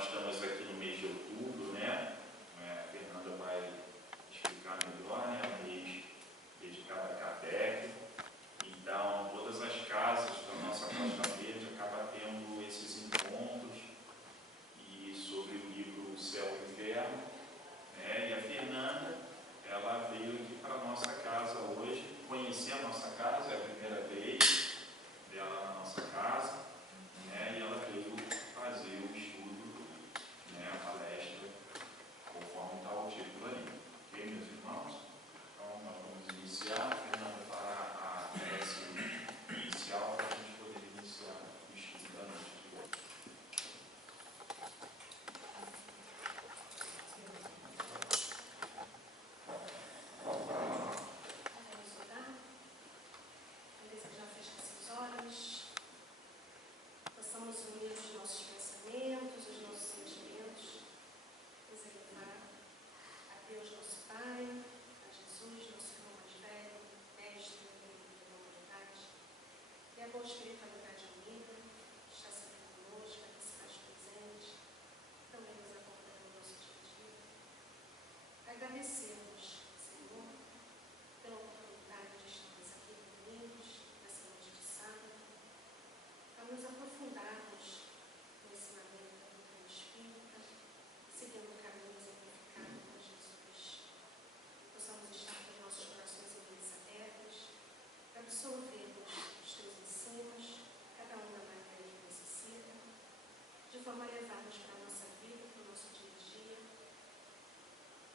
nós estamos aqui no mês de outubro, né? A Fernanda vai explicar melhor, né? O mês dedicado a Kardec. Então, todas as casas da nossa Costa Verde acabam tendo esses encontros e sobre o livro O Céu e o Inferno, né? E a Fernanda, ela veio aqui para a nossa casa hoje, conhecer a nossa casa, é a primeira vez dela na nossa casa, né? E ela veio fazer o estudo, né? A palestra, conforme está o título ali. Ok, meus irmãos? Então, nós vamos iniciar. A Fernanda fará a prece inicial para a gente poder iniciar o estudo da noite de hoje. Possamos unir os nossos pensamentos, os nossos sentimentos, nos elevar a Deus nosso Pai, a Jesus, nosso irmão mais velho, mestre da humanidade, e a boa espiritualidade amiga, que está sempre conosco, que se faz presente, também nos acompanha no nosso dia a dia. Agradecermos, Senhor, pela oportunidade de estarmos aqui reunidos nessa noite de sábado, a nos aprofundarmos no ensinamento da doutrina espírita, seguindo o caminho exemplificado por Jesus. Possamos estar com os nossos corações e mentes abertos para absorvermos os teus ensinos, cada um da maneira que necessita, de forma a levarmos para a nossa vida, para o nosso dia a dia,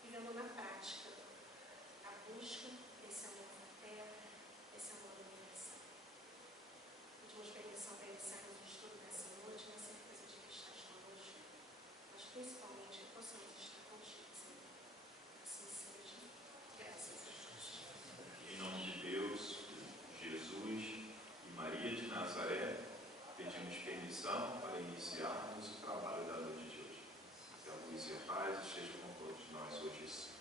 vivendo na prática a busca desse amor fraterno, desse amor universal. Pedimos permissão para iniciarmos o estudo dessa noite, na certeza de que estás conosco, mas principalmente que possamos estar contigo, Senhor. Assim seja. Graças a Deus. Em nome de Deus, Jesus e Maria de Nazaré, pedimos permissão para iniciarmos o trabalho da noite de hoje. Que a luz e a paz estejam com todos nós hoje e sempre.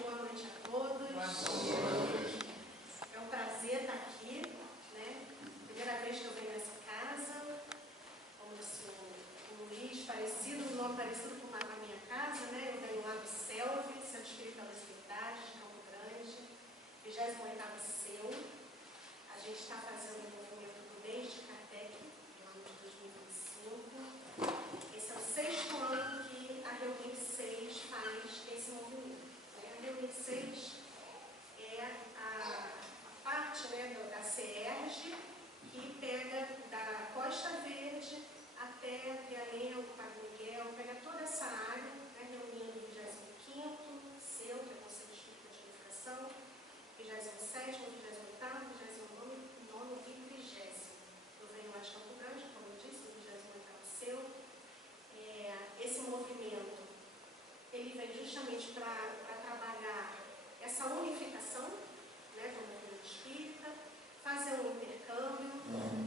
Boa noite a todos. É um prazer estar aqui, né? Primeira vez que eu venho nessa casa, como disse o Luiz, parecido, não parecido com a minha casa, né? Eu venho lá do CELV, Centro Espírita das Verdades, de Campo Grande, 28º CEU. A gente está fazendo o movimento do mês de Kardec, no ano de 2025. Esse é o 6º ano que a Reunião 6 faz esse movimento. A Reunião 6 é a parte, né, da CERJ, que pega da Costa Verde até Realengo, Padre Miguel, pega toda essa área, né, reunindo o 25º CEU, que é o Conselho Espírita de Unificação, 27º, 28º, 29º e 30º. Eu venho lá de Campo Grande, como eu disse, o 28º CEU. Esse movimento, ele vem justamente para trabalhar essa unificação, né, do movimento espírita, fazer um intercâmbio.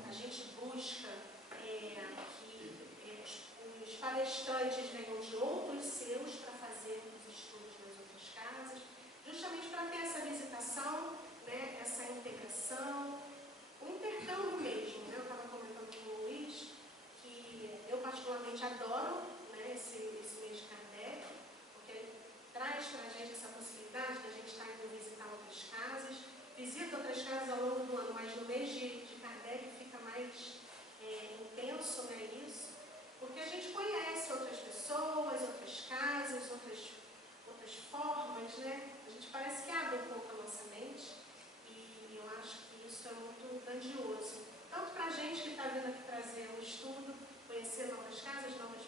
A gente busca que os palestrantes venham de outros CEUs para fazer os estudos nas outras casas, justamente para ter essa visitação, né, essa integração, o intercâmbio mesmo, né? Eu estava comentando com o Luiz que eu particularmente adoro, né, esse mês de Kardec, porque traz para a gente essa possibilidade de a gente estar indo visitar outras casas, visita outras casas ao longo do ano, mas no mês de Kardec fica mais intenso, né, isso, porque a gente conhece outras pessoas, outras casas, outras formas, né? A gente parece que abre um pouco a nossa mente e eu acho que isso é muito grandioso. Tanto para a gente que está vindo aqui trazer um estudo, conhecer novas casas, novas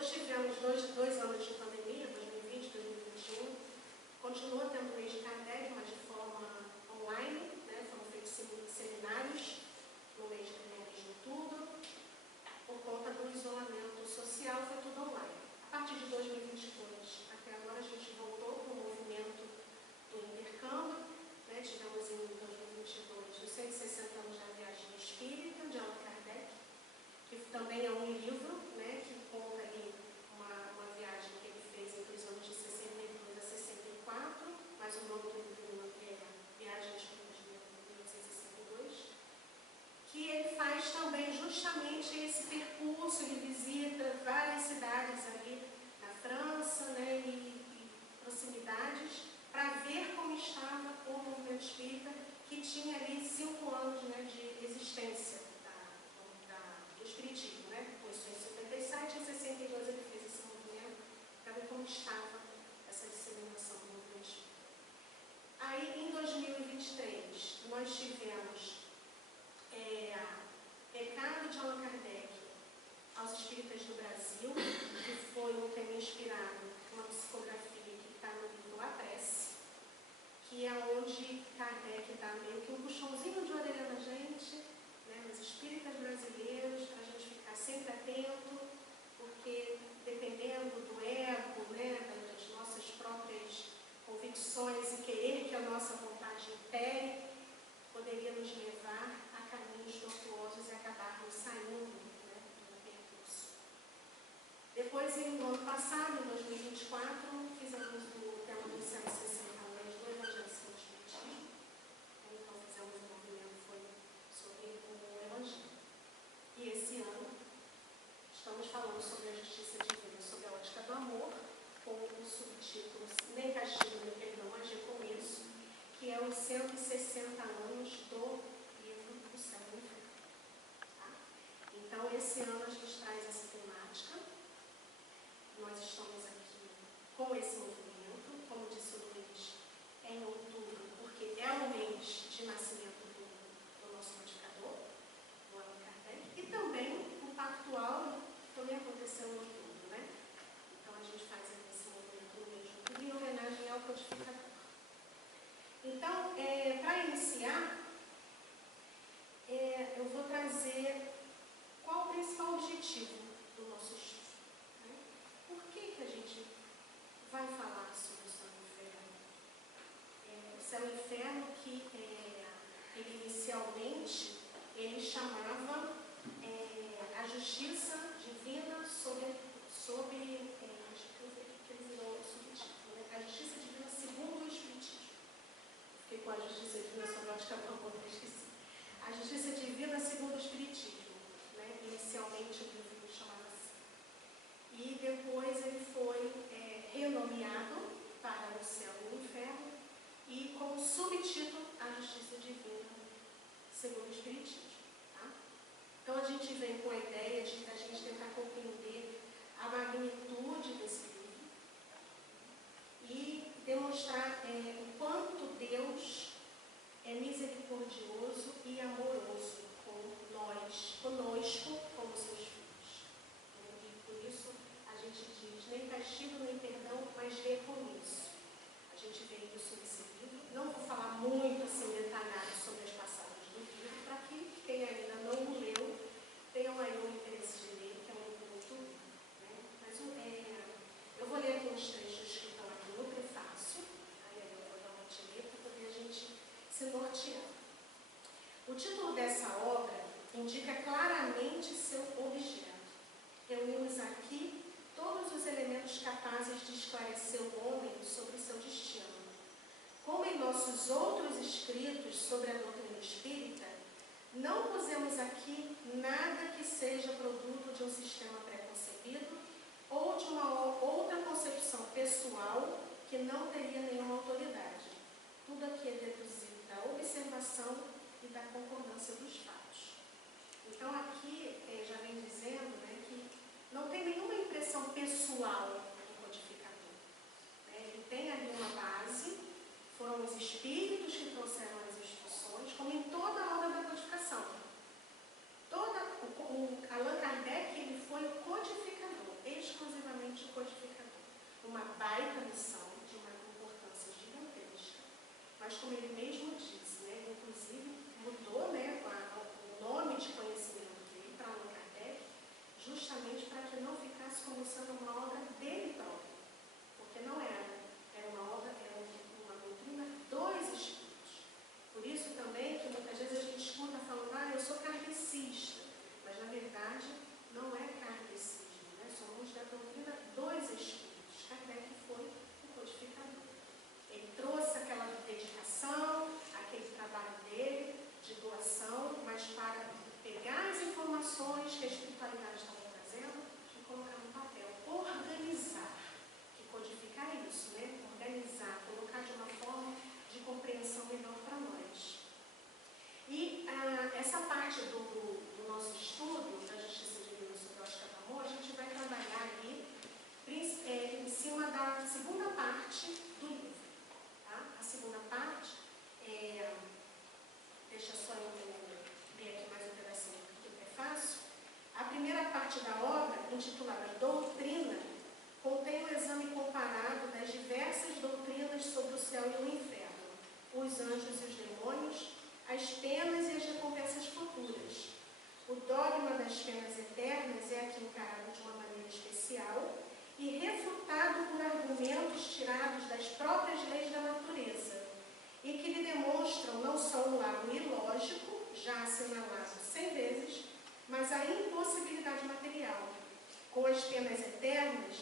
Depois tivemos dois anos de pandemia, 2020, 2021. Continuou tendo o mês de Kardec, mas de forma online, né? Foram feitos seminários no mês de outubro. Por conta do isolamento social, foi tudo online. A partir de 2022 até agora, a gente voltou para o movimento do intercâmbio, né? Tivemos em 2022 os 160 anos da viagem espírita de Allan Kardec, que também é um livro, né? Que conta ali uma viagem que ele fez entre os anos de 62 a 64, mas o nome do livro é Viagem Espírita de 1862, que ele faz também justamente esse percurso, ele visita várias cidades ali na França, né, e proximidades, para ver como estava o movimento espírita, que tinha ali 5 anos, né, de existência do espiritismo, né? Começou em 57 e em 62 ele fez esse movimento, para ver como estava essa disseminação do movimento espírita. Aí, em 2023, nós tivemos Recado de Allan Kardec aos Espíritas do Brasil, que foi um tema inspirado numa psicografia que está no livro A Prece, que é onde Kardec dá meio que um puxãozinho de orelha na gente, né, nos espíritas brasileiros, para a gente ficar sempre atento, porque dependendo do ego, né, das nossas próprias convicções e querer que a nossa vontade impere, poderia nos levar a caminhos tortuosos e acabarmos saindo, né, do percurso. Depois, no ano passado, em 2024, fizemos o tema dos 160 anos do Evangelho segundo o Espiritismo. Então, fizemos um movimento que foi sobre o Evangelho. E esse ano, estamos falando sobre a justiça divina, sobre a ótica do amor, com o subtítulo Nem Castigo, nem Perdão, mas Recomeço, que é os 160 anos do livro do Céu e do Inferno. Tá? Então, esse ano a gente traz essa temática. Nós estamos aqui com esse movimento, como disse o Luiz, em outubro, porque é o mês de nascimento do nosso codificador, do Allan Kardec, e também o Pactual também aconteceu em outubro, né? Então, a gente faz esse movimento no mês de outubro em homenagem ao codificador. Então, para iniciar, eu vou trazer qual o principal objetivo do nosso estudo. Né? Por que a gente vai falar sobre o céu e o inferno? O céu e o inferno que ele inicialmente ele chamava a justiça divina sobre acho que ele virou o subtítulo, né? A justiça divina segundo o Espiritismo. Fiquei com a justiça divina sobre a ótica do amor, esqueci. A justiça divina segundo o Espiritismo, né? Inicialmente o livro chamava assim. E depois ele foi renomeado para o céu e o inferno, e como subtítulo a justiça divina segundo o Espiritismo. Tá? Então a gente vem com a ideia de a gente tentar compreender a magnitude desse livro e demonstrar o quanto Deus é misericordioso e amoroso com nós, conosco, como seus filhos. E por isso a gente diz, nem castigo, nem perdão, mas recomeço. A gente vê isso nesse livro. Não vou falar muito assim detalhado sobre as passagens do livro, para que quem ainda não o leu tenha maior interesse de ler, que é um livro muito lindo. Né? Mas eu vou ler aqui uns trechos que estão aqui no prefácio, aí eu vou dar uma tirada para poder a gente se nortear. O título dessa obra indica claramente seu objeto. Reunimos aqui todos os elementos capazes de esclarecer o homem sobre o seu destino. Como em nossos outros escritos sobre a doutrina espírita, não pusemos aqui nada que seja produto de um sistema pré-concebido ou de uma outra concepção pessoal que não teria nenhuma autoridade. Tudo aqui é deduzido da observação e da concordância dos fatos. Então, aqui já vem dizendo, né, que não tem nenhuma impressão pessoal do codificador. Ele tem ali uma base, foram os espíritos que trouxeram as instruções, como em toda a obra da codificação. O Allan Kardec ele foi o codificador, exclusivamente. as penas eternas,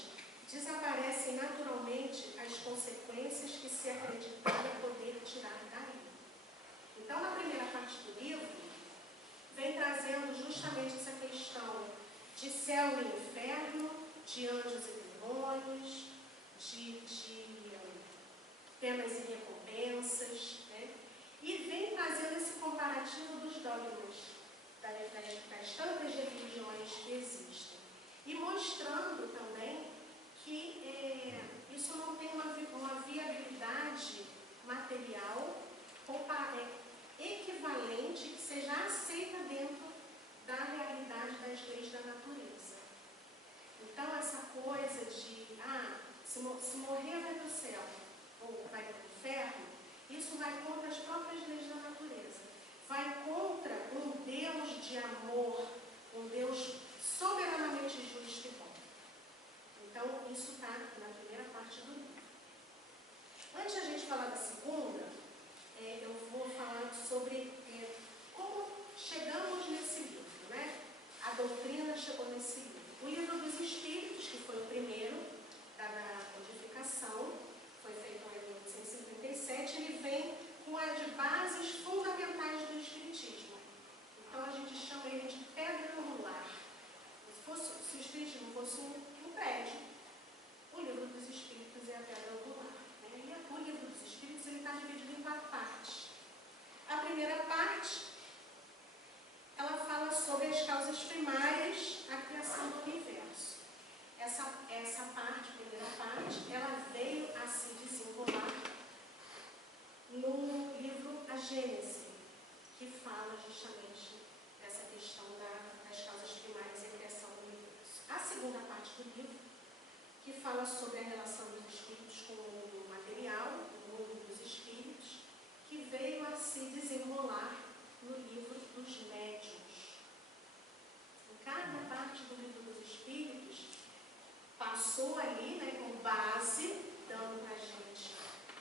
desaparecem naturalmente as consequências que se acreditava poder tirar daí. Então, na primeira parte do livro, vem trazendo justamente essa questão de céu e inferno, de anjos e demônios, de penas e recompensas, né? E vem trazendo esse comparativo dos dogmas das tantas religiões que existem. E mostrando também que isso não tem uma viabilidade material equivalente que seja aceita dentro da realidade das leis da natureza. Então, essa coisa de, se morrer vai para o céu ou vai para o inferno, isso vai contra as próprias leis da natureza. Vai contra um Deus de amor, um Deus soberanamente justo e bom. Então, isso está na primeira parte do livro. Antes de a gente falar da segunda, eu vou falar sobre como chegamos nesse livro, né? A doutrina chegou nesse livro. O Livro dos Espíritos, que foi o primeiro da codificação, foi feito em 1857, ele vem com as bases fundamentais do Espiritismo. Então, a gente chama ele de pedra angular. Se o Espiritismo fosse um prédio, o Livro dos Espíritos é a pedra angular. Né? E o Livro dos Espíritos está dividido em 4 partes. A primeira parte, ela fala sobre as causas primárias, a criação do universo. Essa parte, primeira parte, ela veio a se desenrolar no livro A Gênese, que fala justamente dessa questão das causas primárias e a criação do universo. A segunda parte do livro, que fala sobre a relação dos espíritos com o mundo material, o mundo dos espíritos, que veio a se desenrolar no livro dos médiuns. Em cada parte do livro dos espíritos, passou ali, né, com base, dando para a gente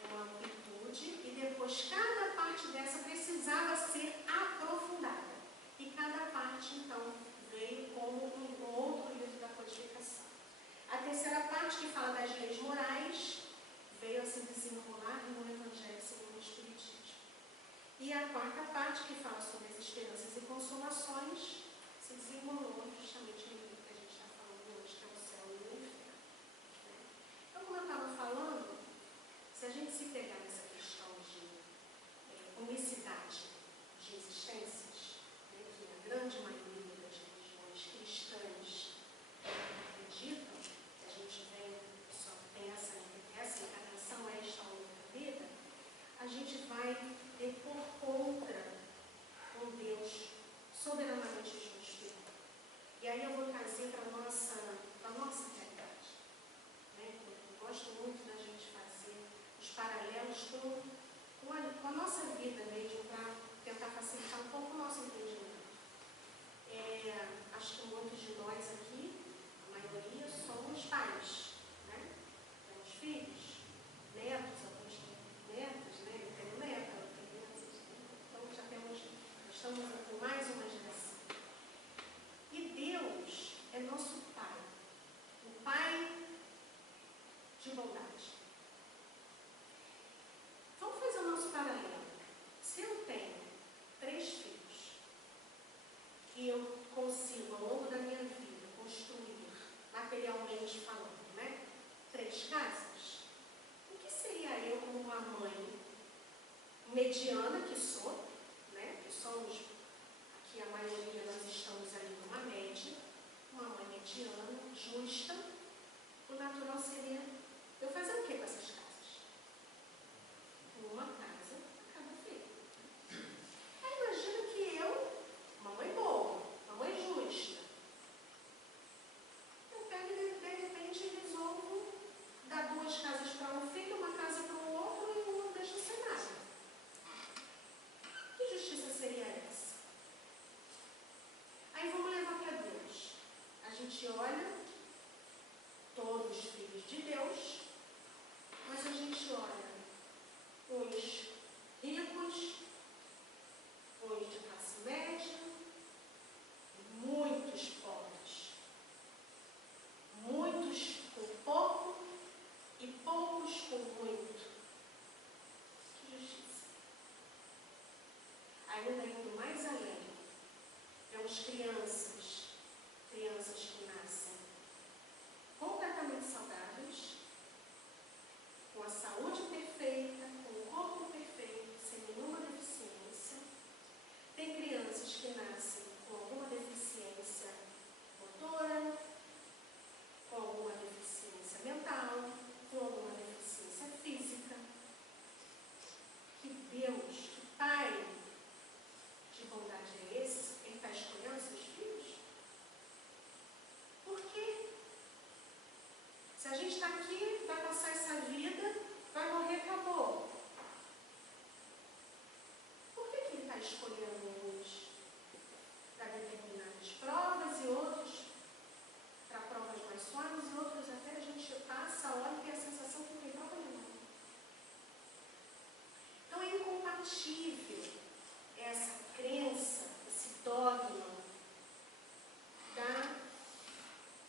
uma amplitude, e depois cada parte dessa precisava ser aprofundada. E cada parte, então, veio como um outro livro da codificação. A terceira parte, que fala das leis morais, veio a se desenrolar no Evangelho segundo o Espiritismo. E a quarta parte, que fala sobre as esperanças e consolações, se desenrolou justamente no livro que a gente está falando hoje, que é o céu e o inferno. Então, como eu estava falando, se a gente se pegar nessa questão de unicidade de existências, né, que a grande maioria das religiões cristãs acreditam, que a gente só tem essa encarnação, esta outra vida, a gente vai por contra um Deus soberanamente justo e bom. E aí eu vou trazer para a nossa realidade. Né? Eu gosto muito da gente fazer os paralelos com a nossa vida mesmo, para tentar facilitar um pouco o nosso entendimento. Acho que muitos de nós aqui, a maioria, somos pais, né? Temos filhos, netos, alguns têm netos, né? Eu tenho neta, eu tenho netos, então já estamos com mais uma geração. E Deus é nosso Pai, o Pai de bondade. Vamos fazer o nosso paralelo. Se eu tenho 3 filhos e eu consigo, ao longo da minha vida, construir, materialmente falando, né, 3 casas, o que seria eu como uma mãe mediana que sou, né, que somos, aqui a maioria nós estamos ali numa média, uma mãe mediana, justa, o natural seria eu fazer o que com essas casas? Uma casa a cada filho. Aí imagina que eu, uma mãe boa, uma mãe justa, eu pego e de repente resolvo dar 2 casas para um filho, uma casa para o outro e o outro deixa sem nada. Que justiça seria essa? Aí vamos levar para Deus. A gente olha todos os filhos de Deus Se a gente está aqui, vai passar essa vida, vai morrer, acabou. Por que ele está escolhendo uns para determinadas provas e outros para provas mais suaves e outros até a gente passa, olha e tem a sensação que não tem prova nenhuma. Então é incompatível essa crença, esse dogma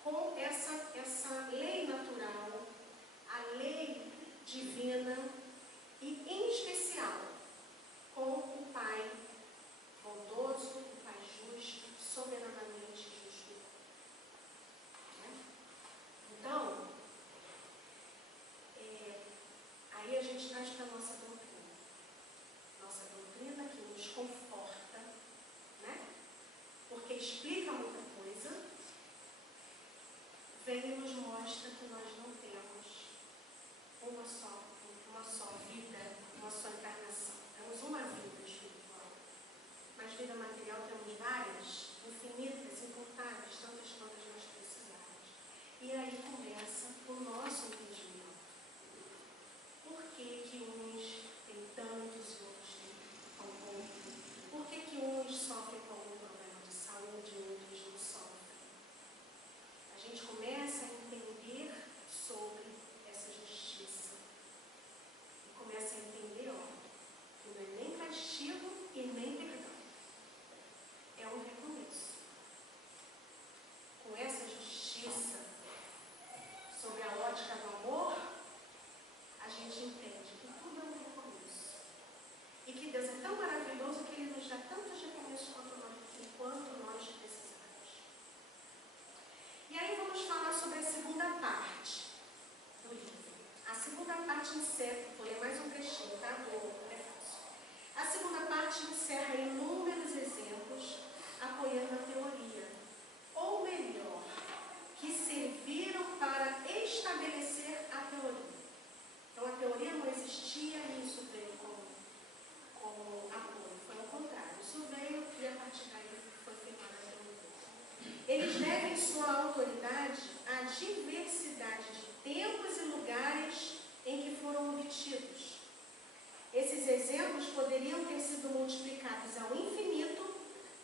com essa lei natural, a lei divina e, em especial, com o Pai bondoso, o Pai justo, soberanamente justo. Então, aí a gente traz para a nossa doutrina. Nossa doutrina que nos conforta, né? Porque explica muita coisa, vem e nos mostra que nós não temos uma só vida, uma só encarnação. Temos uma vida espiritual. Mas vida material temos várias, infinitas, incontáveis, tantas quantas nós precisamos. E aí começa o nosso entendimento. Por que uns têm tantos e outros têm tão pouco? Por que uns sofrem com algum problema de saúde e outros não sofrem? A gente começa a entender sobre essa justiça. E começa a entender, que não é nem castigo e nem perdão. É um recomeço. Com essa justiça, sobre a ótica do amor, a gente entende que tudo é um recomeço. E que Deus é tão maravilhoso que Ele nos dá tantos recomeços quanto nós precisamos. E aí vamos falar sobre a segunda parte do livro. A segunda parte encerra, vou ler mais um trechinho, tá? Do prefácio. A segunda parte encerra inúmeros exemplos apoiando a teoria. Ou melhor, que serviram para estabelecer a teoria. Então a teoria não existia e isso veio como apoio. Foi ao contrário. Isso veio e a partir daí foi firmada a teoria. Eles devem sua autoridade à diversidade de tempos e lugares em que foram obtidos. Esses exemplos poderiam ter sido multiplicados ao infinito,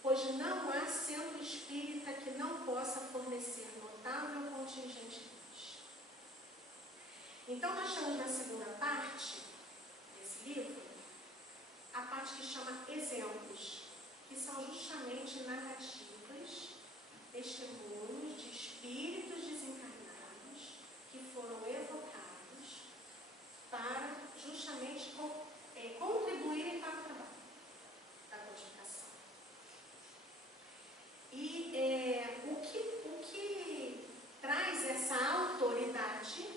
pois não há centro espírita que não possa fornecer notável contingente deles. Então nós temos na segunda parte desse livro a parte que chama exemplos, que são justamente narrativas, testemunhos de espíritos desencarnados que foram evocados para justamente contribuírem para o trabalho da codificação. E o que traz essa autoridade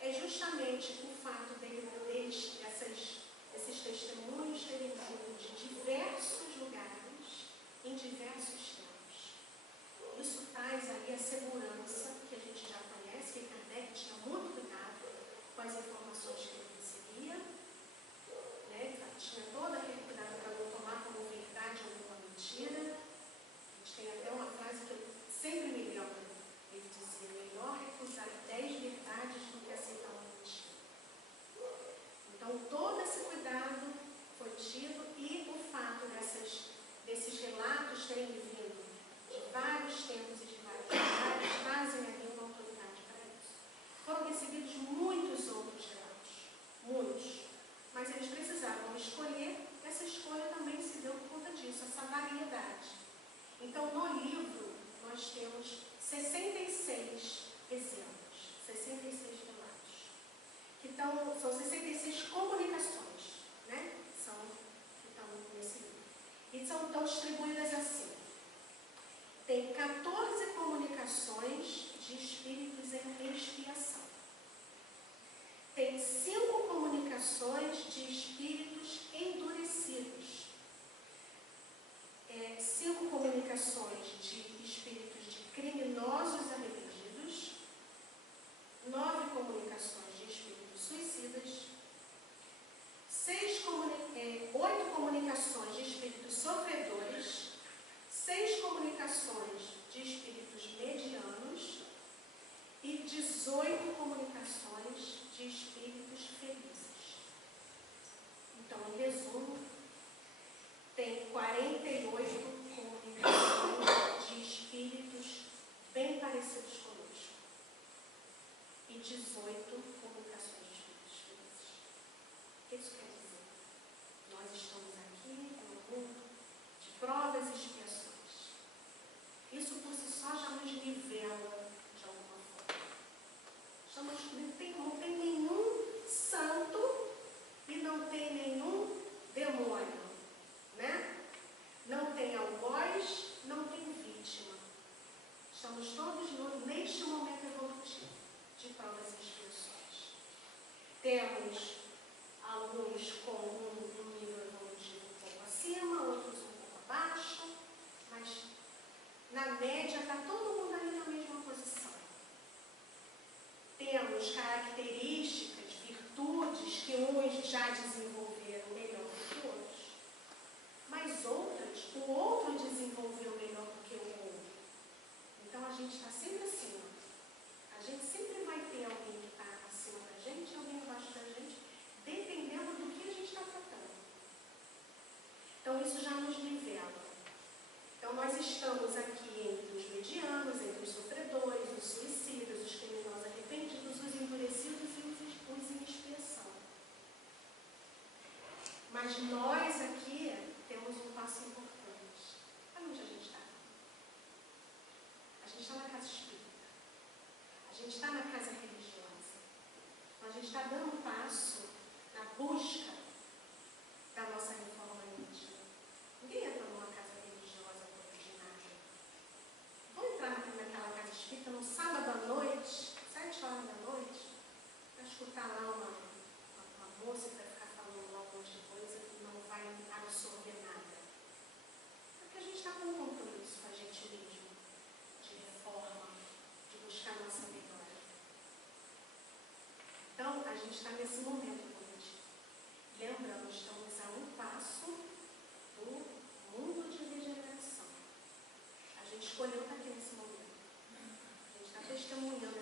é justamente o fato esses testemunhos terem vindo de diversos lugares, em diversos tempos. Isso traz aí a segurança que a gente já conhece, que Kardec tinha muito cuidado com as informações que ele recebia, né? Tinha todo aquele cuidado para não tomar como verdade alguma mentira. A gente tem até uma frase que eu sempre me lembro. Ele dizia: melhor recusar 10 verdades do que aceitar uma mentira. Então, todo esse cuidado foi tido e o fato desses relatos terem vindo de vários tempos e de vários lugares trazem ali uma autoridade para isso. Foram recebidos muitos outros relatos, muitos, mas eles precisavam escolher. Essa escolha também se deu por conta disso, essa variedade. Então, no livro, nós temos 66 exemplos, 66 relatos, são 66 comunicações, né? Que estão nesse livro. E estão distribuídas assim. Tem 14 comunicações de espíritos em expiação. Tem 5 comunicações de espíritos endurecidos. 5 comunicações de espíritos de criminosos arrependidos. 9 comunicações de espíritos suicidas. 18 comunicações de espíritos felizes. O que isso quer dizer? Nós estamos aqui no mundo de provas e expiações. Isso por si só já nos nivela de alguma forma. Não tem nenhum santo e não tem nenhum demônio, né? Não tem algoz, não tem vítima. Estamos todos neste momento evolutivo de provas e expiações. Temos alguns com um nível evolutivo um pouco acima, outros um pouco abaixo, mas na média está todo mundo ali na mesma posição. Temos características, virtudes que uns já desenvolveram melhor do que outros, mas outras, o outro desenvolveu melhor do que o outro. Então a gente está sempre acima. A gente sempre vai ter alguém que está acima da gente, alguém abaixo da gente, dependendo do que a gente está tratando. Então isso já nos nivela. Então nós estamos aqui entre os medianos, entre os sofredores, os suicidas, os criminosos arrependidos, os endurecidos e os em expiação. Mas nós aqui temos um passo importante. Olha onde a gente está. A gente está na casa espírita. A gente está na casa religiosa. Então, a gente está dando um passo na busca da nossa reforma íntima. Ninguém entra numa casa religiosa ordinária. Vou entrar naquela casa espírita no sábado à noite, 7 horas da noite, para escutar lá uma moça que vai ficar falando lá um monte de coisa que não vai absorver nada. Porque a gente está com um compromisso com a gente mesmo, de reforma, de buscar a nossa melhora. Então, a gente está nesse momento evolutivo. Lembrando, estamos a um passo do mundo de regeneração. A gente escolheu estar aqui nesse momento. A gente está testemunhando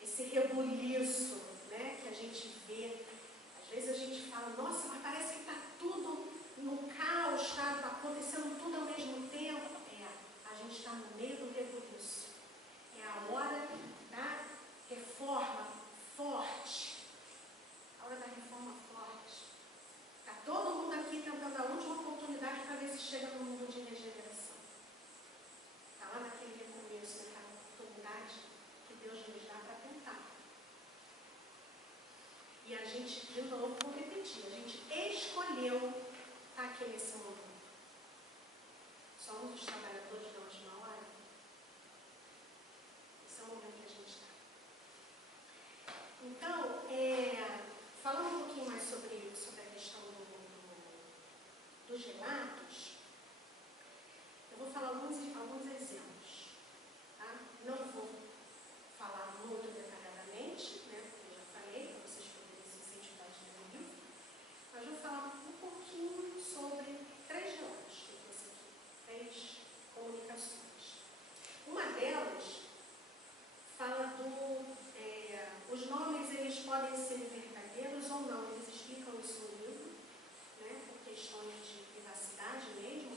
esse rebuliço, né, que a gente vê. Às vezes a gente fala, nossa, mas parece que está tudo no caos, está acontecendo tudo ao mesmo tempo. A gente está no meio do rebuliço. É a hora da reforma forte. A hora da reforma forte. Está todo mundo aqui tentando a última oportunidade para ver se chega no mundo de regeneração. Está lá naquele recomeço, naquela oportunidade que Deus nos dá para tentar. E a gente, de novo, vou repetir, a gente escolheu estar aqui nesse momento. Somos os trabalhadores da última hora. Esse é o momento que a gente está. Então, falando um pouquinho mais sobre a questão dos relatos, eu vou falar alguns exemplos. Tá? Não vou falar muito detalhadamente, né, porque eu já falei, para vocês poderem se incentivar de ler o livro, mas vou falar um pouquinho sobre 3 relatos que eu trouxe aqui, 3 comunicações. Uma delas fala os nomes, eles podem ser verdadeiros ou não, eles explicam isso no livro, né, por questões de privacidade mesmo,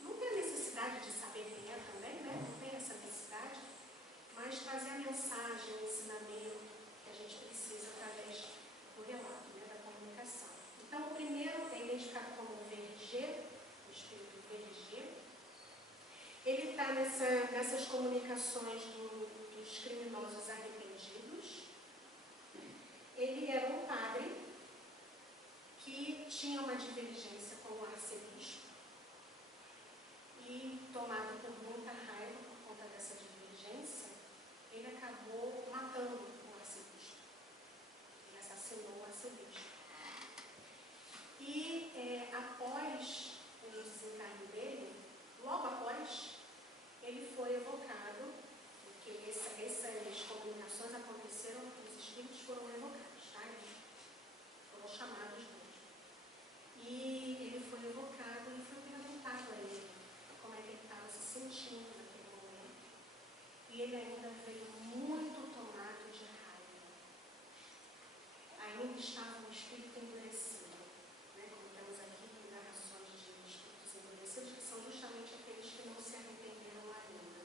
não tem necessidade de saber quem é também, né, não tem essa necessidade, mas trazer a mensagem, o ensinamento que a gente precisa através do relato, né, da comunicação. Então, o primeiro é identificado como VRG, o espírito VRG. Ele está nessas comunicações dos criminosos arrependidos. Ele era um padre que tinha uma divergência com o arcebispo e, tomado por muita raiva por conta dessa divergência, ele acabou matando o arcebispo. Ele assassinou o arcebispo. E após o desencarne dele, logo após, ele foi evocado, porque essas comunicações aconteceram, os espíritos foram evocados, tá? Eles foram chamados mesmo. E ele foi evocado e foi perguntado a ele como é que ele estava se sentindo naquele momento. E ele ainda veio muito tomado de raiva. Ainda estava um espírito endurecido, né? Como temos aqui narrações de espíritos endurecidos, que são justamente aqueles que não se arrependeram ainda.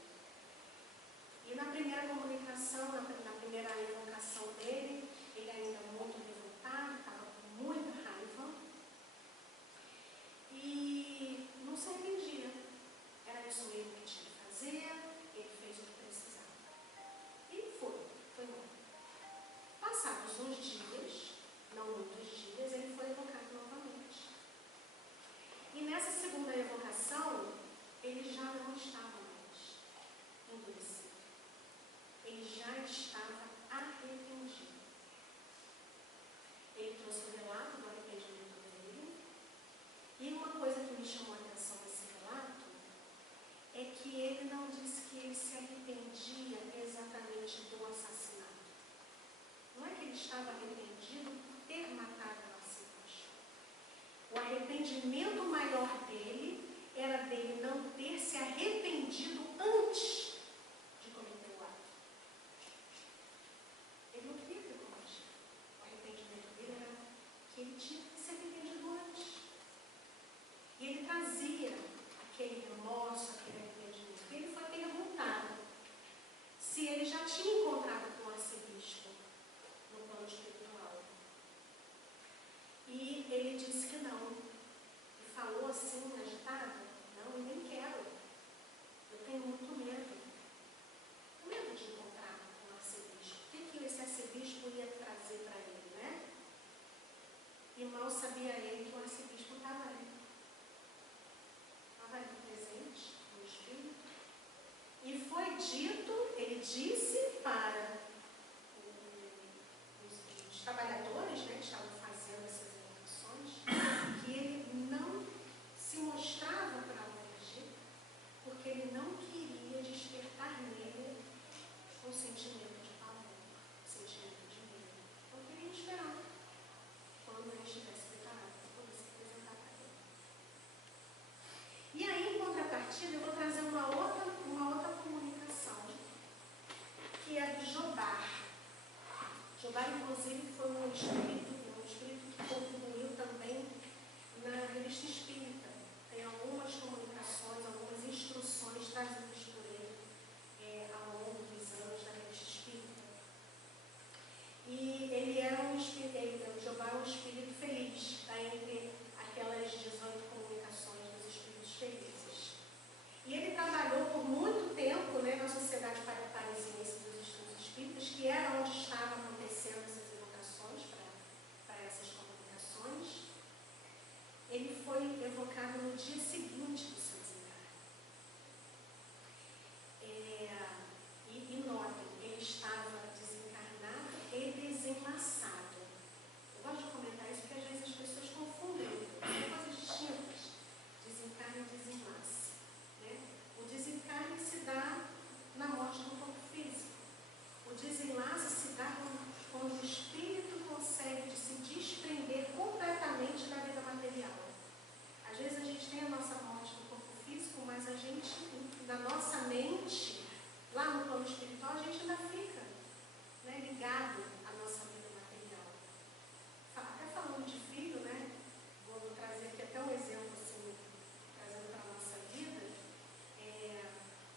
E na primeira comunicação, na primeira evocação, tinha encontrado com o arcebispo no plano espiritual. E ele disse que não. E falou assim, agitado: não, eu nem quero. Eu tenho muito medo. Medo de encontrar com o arcebispo. O que esse arcebispo ia trazer para ele, né? E mal sabia ele que o arcebispo estava ali. Estava ali presente, no espírito. E foi dito, ele disse para os trabalhadores, né, que estavam fazendo essas evocações, que ele não se mostrava para o Egito, porque ele não queria despertar nele um sentimento de pavor, um sentimento de medo. Então, queria esperar quando ele estivesse preparado para poder se apresentar para ele. E aí, em contrapartida, eu vou trazer uma outra comunicação, que é do Jobar. Jobar, inclusive, foi um espírito que contribuiu também na Revista Espírita. Tem algumas comunicações, algumas instruções trazidas por ele ao longo dos anos da Revista Espírita. E ele era o Jobar, um espírito feliz, está entre aquelas 18 comunicações dos espíritos felizes. E ele trabalhou por muito tempo, né, na Sociedade Parisiense dos Estudos Espíritas, que era onde estavam acontecendo essas evocações para essas comunicações. Ele foi evocado no dia seguinte do seu desencarne. E notem, ele estava desencarnado e desenlaçado. Eu gosto de comentar isso porque às vezes as pessoas confundem, são coisas distintas. Desencarne e desenlace, né? O desencarne se dá na morte do corpo físico. O desenlace se dá quando o espírito consegue se desprender completamente da vida material. Às vezes a gente tem a nossa morte do corpo físico, mas a gente, na nossa mente, lá no plano espiritual, a gente ainda fica, né, ligado à nossa vida material. Até falando de filho, né? Vou trazer aqui até um exemplo assim, trazendo para a nossa vida.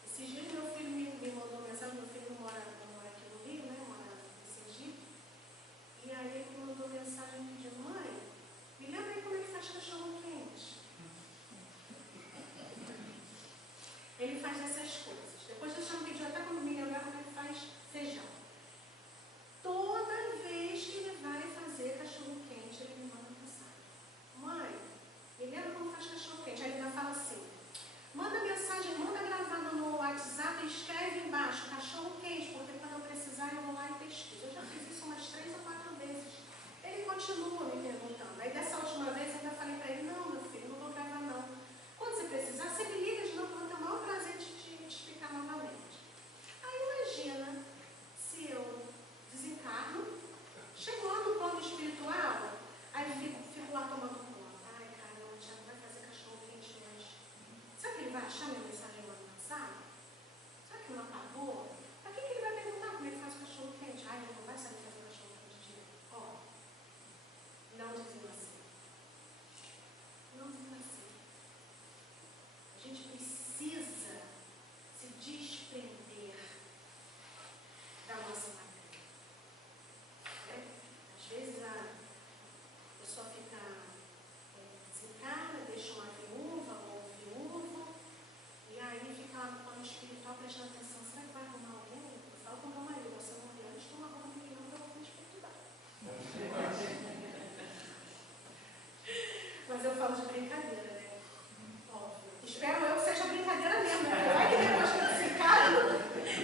Esses dias meu filho me mandou mensagem. Meu filho não mora aqui no Rio, né? Mora em Sergipe. E aí ele me mandou mensagem pedindo: mãe, me lembra aí como é que faz cachorro quente. Ele faz essas coisas. Depois eu chamo, pediu até como me lembrar como é que faz feijão. Toda vez que ele vai fazer cachorro quente, ele me manda mensagem: mãe, me lembra como faz cachorro quente. Aí ele ainda fala assim: manda mensagem, manda gravado no WhatsApp e escreve embaixo cachorro quente, porque quando eu precisar eu vou lá e pesquiso. Eu já fiz isso umas 3 ou 4 vezes. Ele continua me perguntando. Aí dessa última vez eu ainda falei para ele: não, meu filho, não vou gravar não. Quando você precisar, você me liga de novo, eu vou ter o maior prazer de te explicar novamente. Aí imagina se eu desencarno, chego lá no plano espiritual, aí fico lá tomando conta. Ai, caramba, o Thiago vai fazer cachorro quente hoje. Será que ele vai achar minha mensagem lá no WhatsApp? Será que não apagou? Para que ele vai perguntar como ele faz cachorro quente? Ai, ele não vai saber fazer cachorro quente direito. Ó, não desenlacei. Não desenlacei. A gente precisa se desprender da nossa matéria. Né? Às vezes a pessoa desencarna, deixa uma viúva ou um viúvo, e aí fica lá no plano espiritual prestando atenção: será que vai arrumar alguém? Eu falo com o meu marido: você não vê antes de uma arruma ninguém para o plano espiritual. Mas eu falo de brincadeira, né? Óbvio. Espero eu que seja brincadeira mesmo, né? Vai que depois que eu desencarno,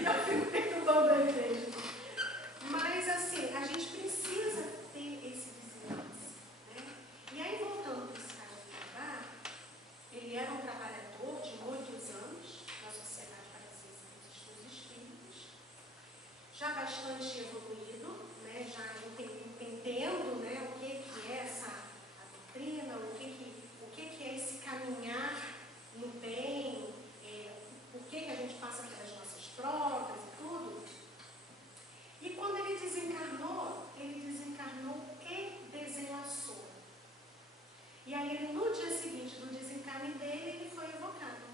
eu fico perturbando ele mesmo. Mas assim, a gente precisa ter esse desenlace, né? E aí, voltando para esse caso do Jobar, ele era um trabalhador de muitos anos na Sociedade Parisiense dos Estudos Espíritas, já bastante evoluído, né? Já entendendo, né, o que é a doutrina, o que é esse caminhar no bem, por que a gente passa pelas nossas provas e tudo. E quando ele desencarnou e desenlaçou. E aí, ele, no dia seguinte do desencarne dele, ele foi evocado.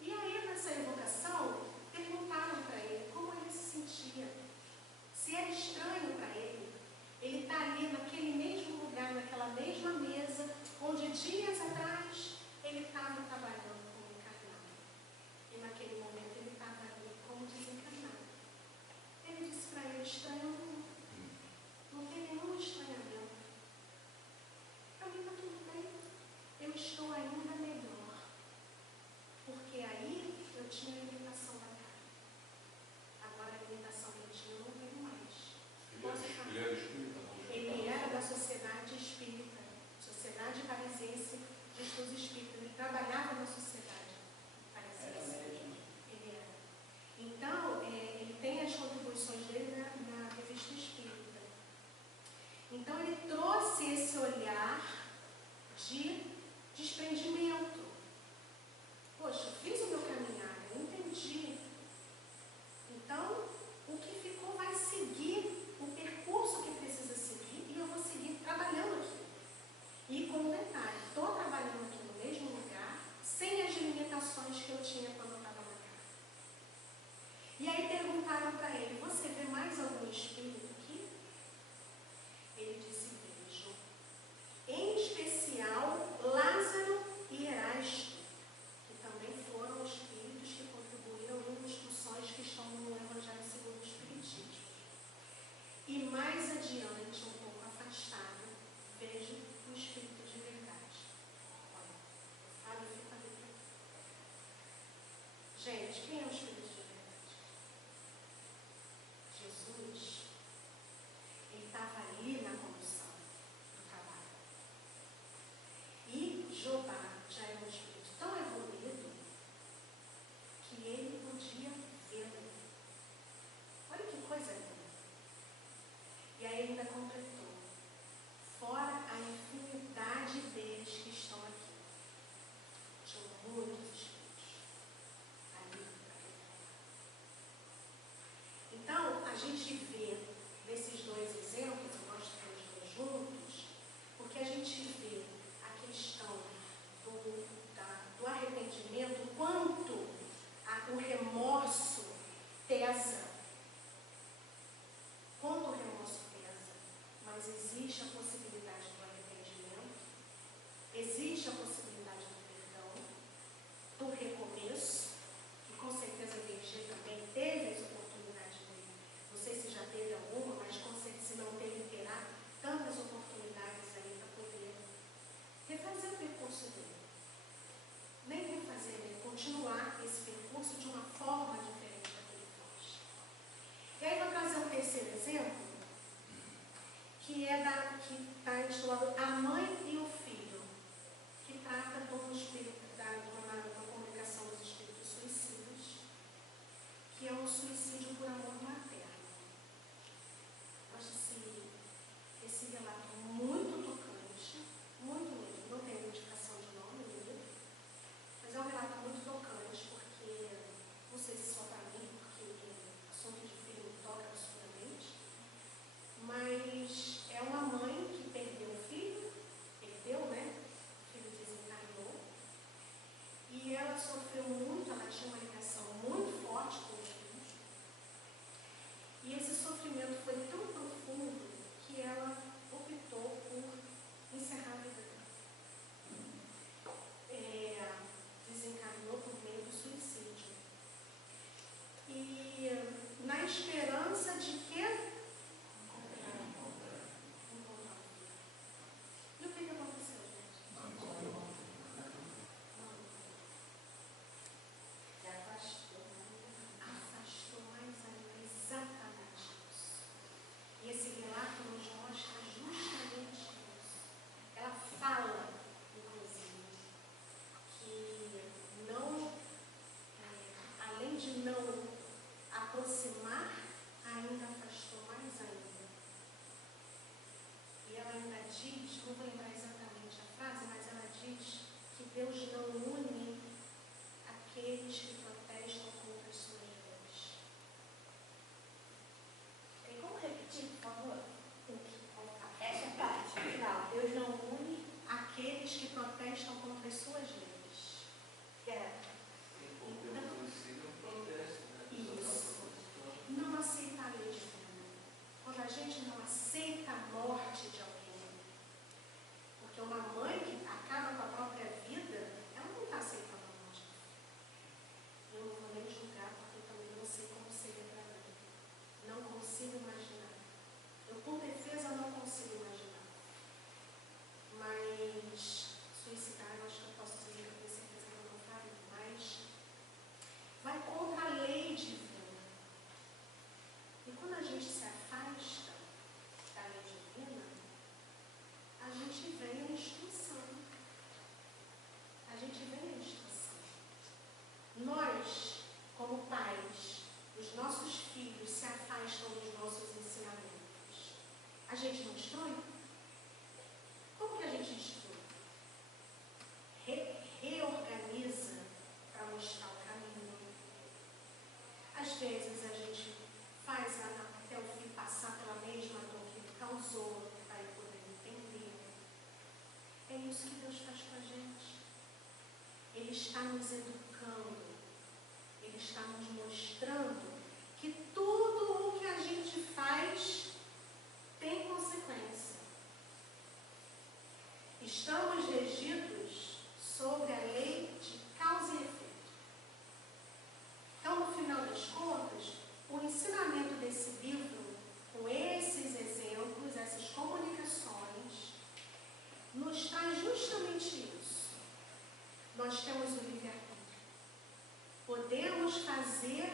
E aí, nessa evocação, esperança de quê? E o que aconteceu, gente? Afastou mais ainda, exatamente isso. E esse relato nos mostra justamente isso. Ela fala, inclusive, que não, além de não aproximar, ainda afastou mais ainda. E ela ainda diz, não vou lembrar exatamente a frase, mas ela diz que Deus não une aqueles que protestam contra as suas leis. Tem como repetir, por favor? Essa parte final. Deus não une Aqueles que protestam contra as suas leis. Não aceita a lei divina. Quando a gente não aceita a morte de alguém, porque uma mãe que acaba com a própria vida, ela não está aceitando a morte. Eu não vou nem julgar, porque eu também não sei como seria para mim. Não consigo imaginar. Eu, por defesa, não consigo imaginar. Mas suicidar, eu acho que eu posso dizer, eu tenho certeza que eu não faria. Mas vai contra a lei divina. E quando a gente se afasta da lei divina, a gente vem a instrução. A gente vem a instrução. Nós, como pais, os nossos filhos se afastam dos nossos ensinamentos. A gente não instrui? Como que a gente instrui? Reorganiza para mostrar o caminho. Às vezes a gente faz até o filho passar pela mesma dor que ele causou, para ele poder entender. É isso que Deus faz com a gente. Ele está nos educando. Ele está nos mostrando que tudo o que a gente faz tem consequência. Estamos regidos sobre a lei de causa e efeito. Então, no final das contas, o ensinamento desse livro, com esses exemplos, essas comunicações, nos traz justamente isso. Nós temos o livre-arbítrio. Podemos fazer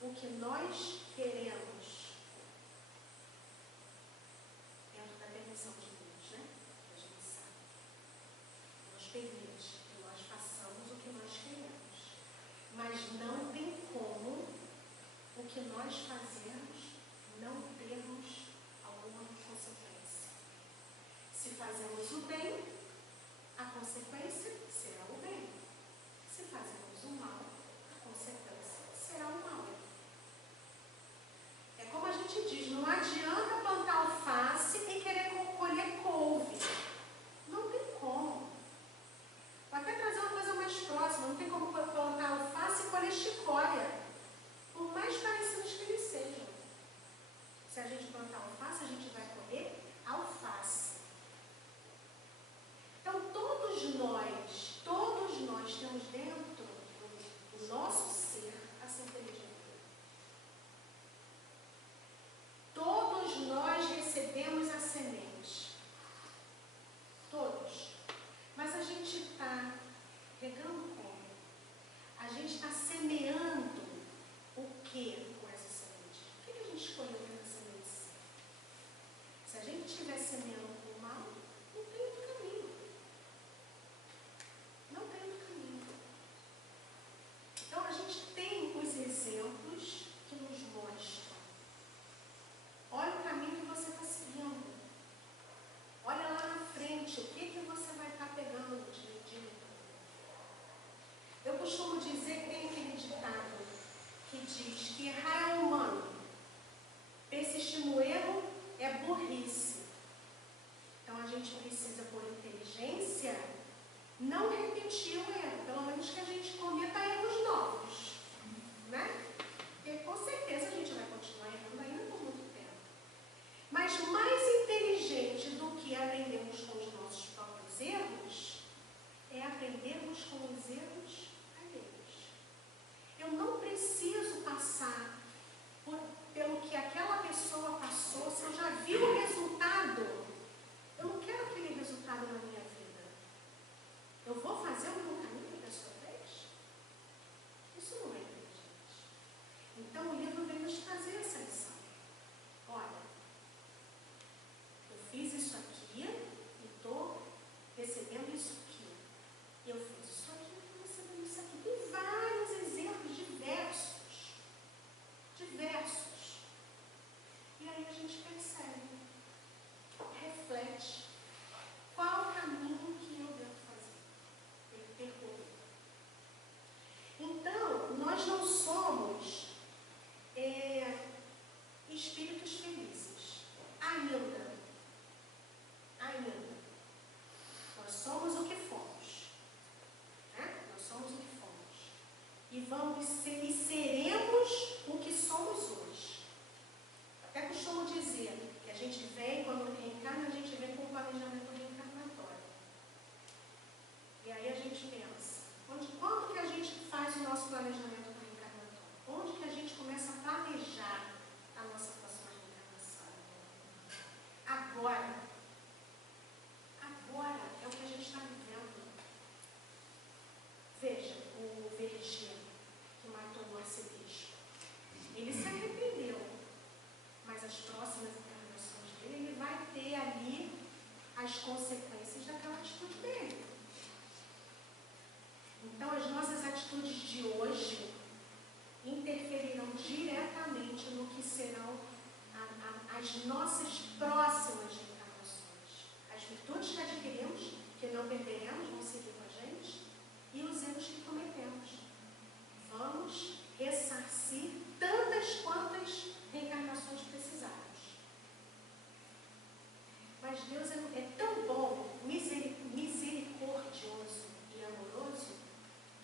o que nós queremos. Dentro da permissão de Deus, né? A gente sabe. Nos permite que nós façamos o que nós queremos. Mas não tem como o que nós fazemos não termos alguma consequência. Se fazemos o bem, a consequência será o bem. Se fazemos o mal, a consequência será o mal. as nossas próximas encarnações. As virtudes que adquirimos, que não perderemos, vão seguir com a gente, e os erros que cometemos. Vamos ressarcir tantas quantas reencarnações precisarmos. Mas Deus é tão bom, misericordioso e amoroso,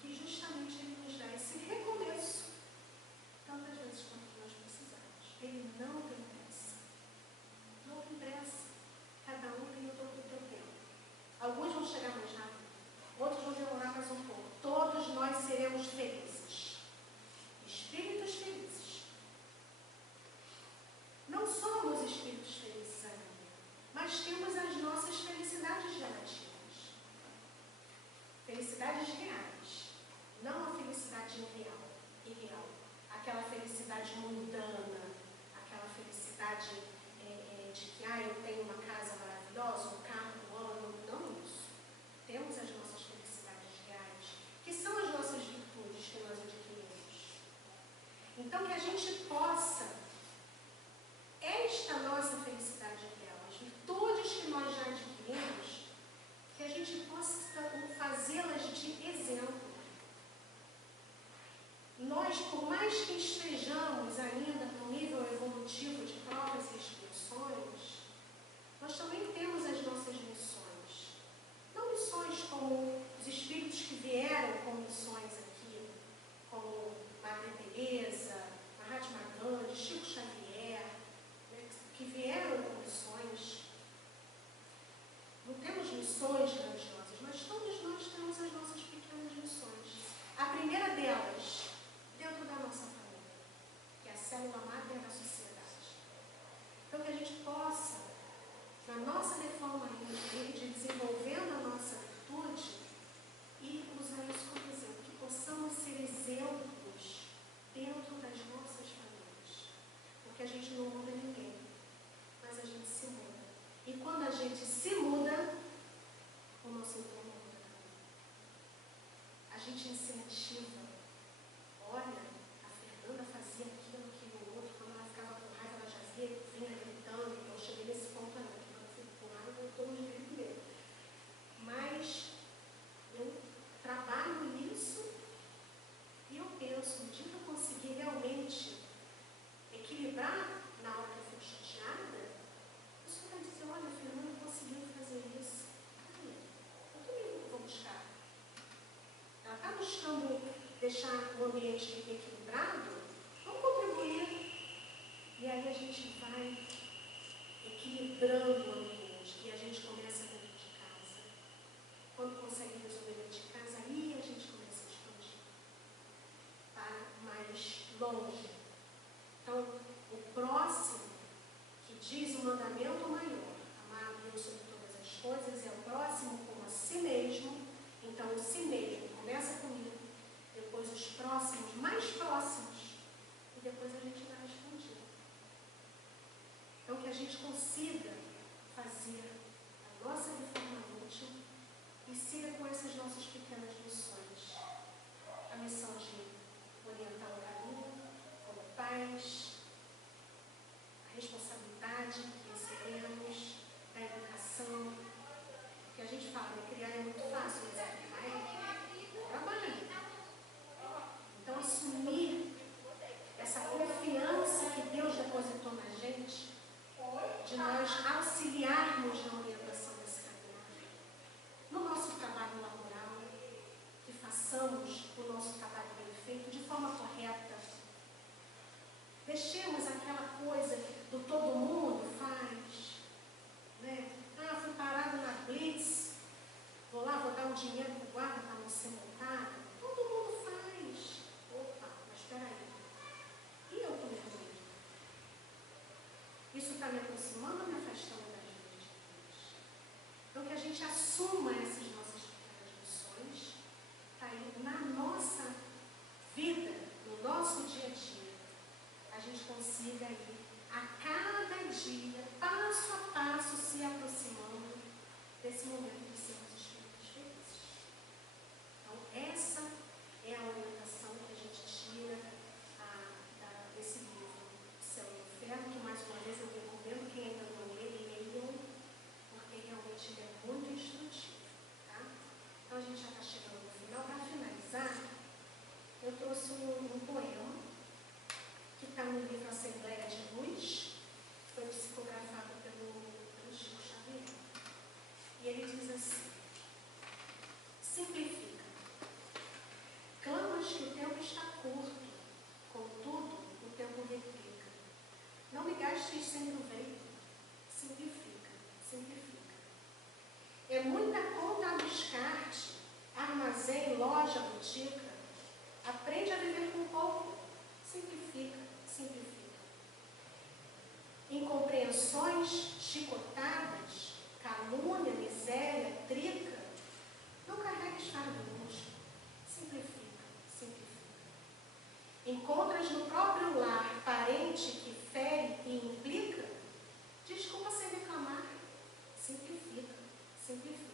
que justamente Ele nos dá esse recomeço tantas vezes quanto nós precisamos. Ele não tem pressa. Não tem pressa. Cada um tem o seu tempo. Alguns vão chegar mais rápido, outros vão demorar mais um pouco. Todos nós seremos felizes. Espíritos felizes. Não somos espíritos felizes ainda, mas temos as nossas felicidades relativas. Felicidades reais. Não a felicidade irreal. Aquela felicidade mundana, aquela felicidade de que eu tenho uma casa maravilhosa, um carro do ano. Não isso. Temos as nossas felicidades reais, que são as nossas virtudes que nós adquirimos. Então, que a gente possa, esta nossa felicidade real, as virtudes que nós já adquirimos, que a gente possa fazê-las de exemplo. Nós, por mais que estejamos ainda no nível evolutivo de provas e expiações, nós também temos as nossas missões. Não missões como os espíritos que vieram com missões aqui, como Madre Teresa, Mahatma Gandhi, Chico Xavier, que vieram com missões. Não temos missões grandiosas, mas todos nós temos as nossas pequenas missões. A primeira delas, dentro da nossa família, que é a célula máter da sociedade. Então, que a gente possa, na nossa reforma de desenvolvendo a nossa virtude, e usar isso como exemplo, que possamos ser exemplos dentro das nossas famílias. Porque a gente não muda ninguém, mas a gente se muda. E quando a gente se muda, o nosso entorno muda também. A gente incentiva. Olha, a Fernanda fazia aquilo, o outro, quando ela ficava com raiva, ela já vinha gritando. Então eu cheguei nesse ponto ali, quando eu fico com raiva, eu estou no grito mesmo. Mas eu trabalho nisso e eu penso, no dia que eu conseguir realmente equilibrar na hora que eu fico chateada, a pessoa vai dizer, olha, Fernanda conseguiu fazer isso. Eu também vou buscar. Ela está buscando deixar o ambiente equilibrado, vamos contribuir. E aí a gente vai equilibrando o ambiente e a gente começa dentro de casa. Quando consegue resolver dentro de casa, aí a gente começa a expandir para mais longe. Então, o próximo, que diz o mandamento maior, amar a Deus sobre todas as coisas, é o próximo como a si mesmo. Então, o si mesmo começa comigo, depois os próximos, mais próximos, e depois a gente vai expandir. Então, que a gente consiga fazer a nossa reforma útil e siga com essas nossas pequenas missões. A missão de orientar o caminho, como pais, a responsabilidade que recebemos, da educação, que a gente fala, criar é muito fácil, mas educar é trabalho. Então, assumir essa confiança que Deus depositou na gente, de nós auxiliarmos na orientação desse caminho. No nosso trabalho laboral, que façamos o nosso trabalho bem feito, de forma correta. Deixemos aquela coisa do todo mundo faz, né? Fui parado na Blitz, vou lá, vou dar um dinheiro para o guarda para não ser multado. Todo mundo faz. Opa, mas espera aí. E eu estou me fazendo? Isso está me aproximando ou me afastando das leis de Deus? Então, que a gente assuma essas nossas pequenas missões, tá aí, na nossa vida, no nosso dia a dia, a gente consiga aí, a cada dia, passo a passo, se aproximando desse momento de sermos espíritos felizes. Então, essa é a orientação que a gente tira desse livro, Céu e Inferno, que mais uma vez eu recomendo chicotadas, calúnia, miséria, trica, não carregues fardo inútil. Simplifica, simplifica. Encontras no próprio lar parente que fere e implica, desculpa sem reclamar. Simplifica, simplifica.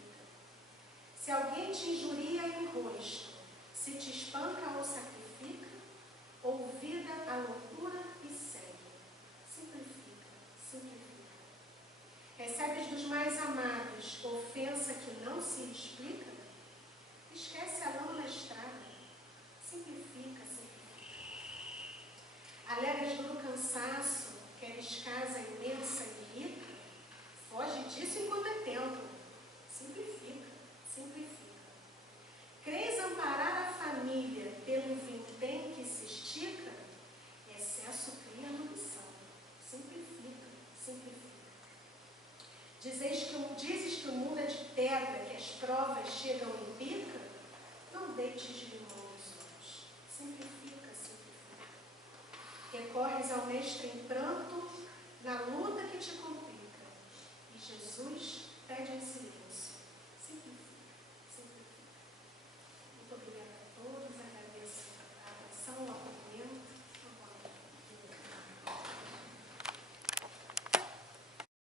Se alguém te injuria em rosto, se te espanca ou sacrifica, ouvida a loucura e segue. Simplifica, simplifica. Recebes dos mais amados ofensa que não se explica, esquece a lama na estrada. Simplifica, simplifica. Alegas duro cansaço, queres casa imensa e rica, foge disso enquanto é tempo. Simplifica, simplifica. Crês amparar a família pelo vintém que se estica, excesso cria ambição. Simplifica, simplifica. Dizes que o mundo é de pedra, que as provas chegam em pica, não deites limão nos olhos. Simplifica, simplifica. Recorres ao mestre em pranto,